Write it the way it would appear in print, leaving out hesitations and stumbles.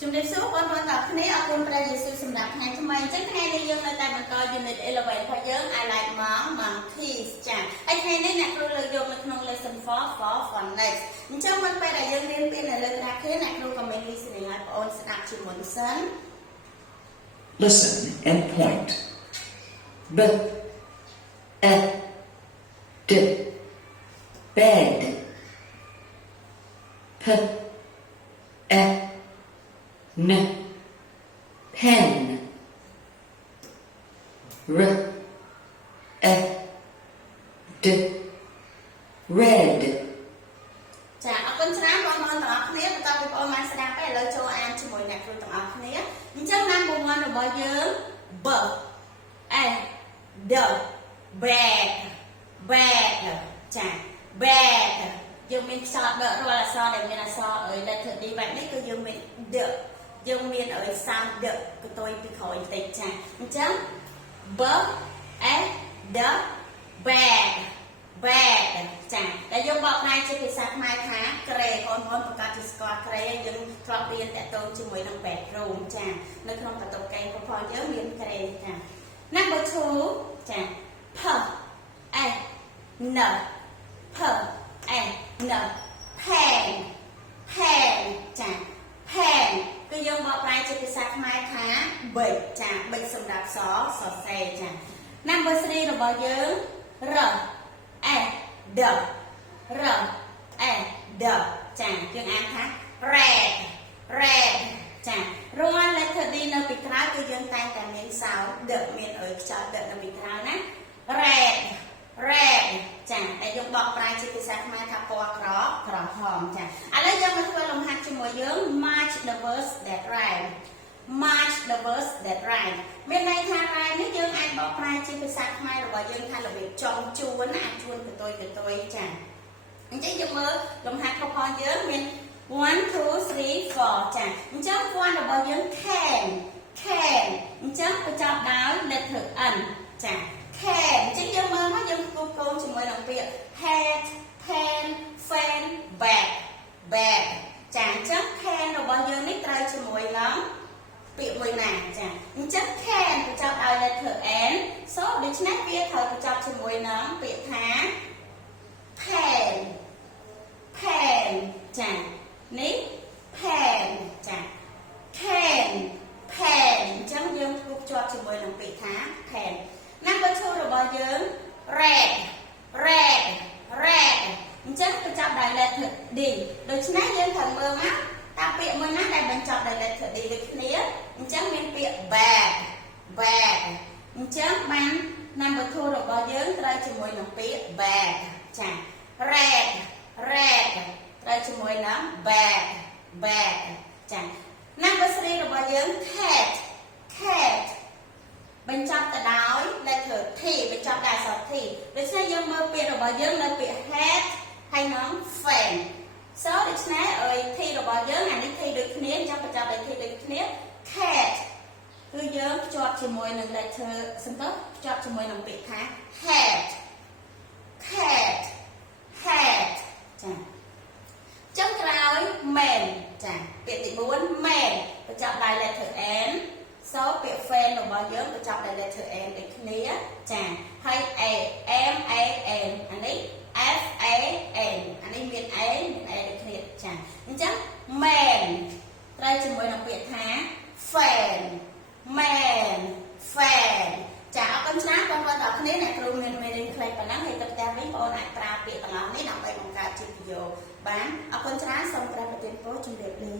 ជំរាបសួរបងប្អូនទាំងគ្នាអរគុណព្រះយេស៊ូវសម្រាប់ថ្ងៃថ្មីអញ្ចឹងថ្ងៃនេះយើងនៅតែបន្ត unit 11របស់យើង I like monkeys ចាហើយថ្ងៃនេះអ្នកគ្រូលើកយកនៅក្នុង lesson 4 for phonics អញ្ចឹងមុនពេលដែលយើងរៀនពីនៅលើក្តារខៀនអ្នកគ្រូក៏មាន listening ឲ្យបងប្អូនស្ដាប់ជាមុនសិន Listen and point. B E D bed P E N pen R E D red ចាអរគុណច្រើនបងប្អូនទាំងអស់គ្នាបន្តពីបងប្អូនបានស្ដាប់ហើយឥឡូវចូលអានជាមួយអ្នកគ្រូទាំងអស់គ្នាអញ្ចឹង number 1 របស់យើង B E D bed ចា bed យើងមានខ្សត្រដករាល់អក្សរដែលមានអក្សរletter D បែបនេះគឺយើងមាន D យើងមាន sound D កតុយពីក្រោយបន្តិចចាអញ្ចឹង B E D bed ចាតែយើងបកប្រែជាភាសាខ្មែរថាក្រេបងប្អូនប្រកាសជាស្គាល់ក្រេយើងធ្លាប់រៀនតាក់ទងជាមួយនឹង bedroom ចានៅក្នុងបន្ទប់កេរផងយើងមានក្រេចា number 2 ចា P E N P E N pen ចា pen គឺយើងបកប្រែជាភាសាខ្មែរថាប៊ិចចាប៊ិចសម្រាប់សរសេរចា number 3 របស់យើង R E D ចាយើងអានថា red ចារាល់ letter D នៅពីក្រោយគឺយើងតែងតែមាន sound D មានខ្យល់ D នៅពីក្រោយណា red ចាតែយើងបកប្រែជាភាសាខ្មែរថាពណ៌ក្រហមចាឥឡូវយើងមកធ្វើលំហាត់ជាមួយយើង match the words that rhyme មានន័យថា rhyme នេះយើងអាចបកប្រែជាភាសាខ្មែររបស់យើងថារបៀបចងជួនណាជួនកតុយចាអញ្ចឹងយើងមើលលំហាត់របស់យើងមាន1 2 3 4ចាអញ្ចឹង one របស់យើង can អញ្ចឹងបញ្ចប់ដោយ letter N ចា can អញ្ចឹងយើងមើលមកយើងគូកូនជាមួយនឹងពាក្យ hat pen fan bag ចាអញ្ចឹង can របស់យើងនេះត្រូវជាមួយនឹងពាក្យមួយណាចាអញ្ចឹង can បញ្ចប់ដោយ letter N so ដូច្នេះវាត្រូវបញ្ចប់ជាមួយនឹងពាក្យថា pen ចានេះ pen ចា can pen អញ្ចឹងយើងគូភ្ជាប់ជាមួយនឹងពាក្យថា pen number 2 របស់យើង red អញ្ចឹងបញ្ចប់ដោយ letter D ដូច្នេះយើងត្រូវមើលមកតើពាក្យមួយណាដែលបញ្ចប់ដោយ letter D ដូចគ្នាអញ្ចឹងមានពាក្យ bag អញ្ចឹងបាន number 2 របស់យើងត្រូវជាមួយនឹងពាក្យ bag ចា red ត្រូវជាមួយនឹង bag ចា number 3 របស់យើង cat បញ្ចប់ទៅដោយ letter T បញ្ចប់ដោយអក្សរ T ដូច្នេះយើងមើលពាក្យរបស់យើងនៅពាក្យ hat ហើយនឹង fan so ដូច្នេះ T របស់យើងអានេះ T ដូចគ្នាអញ្ចឹងបញ្ចប់ដោយ T ដូចគ្នា cat គឺយើងភ្ជាប់ជាមួយនឹង letter សង្កត់ភ្ជាប់ជាមួយនឹងពាក្យថា hat ចាចុងក្រោយ man ចាពាក្យទី4 man បញ្ចប់ដោយ letter N so ពាក្យ fan របស់យើងបញ្ចប់ដោយ letter N ដូចគ្នាចាហើយ A M A N អានេះ F A N អានេះមាន A ដូចគ្នាចាអញ្ចឹង man ត្រូវជាមួយនឹងពាក្យថា fan ចាអរគុណច្រើនបងប្អូនទាំងអស់គ្នាអ្នកគ្រូមានមេរៀនខ្លីប៉ុណ្ណឹងហើយទៅផ្ទះវិញបងប្អូនអាចប្រើពាក្យទាំងអស់នេះដើម្បីបង្កើតជាវីដេអូបានអរគុណច្រើនសូមព្រះប្រទានពរជម្រាបលា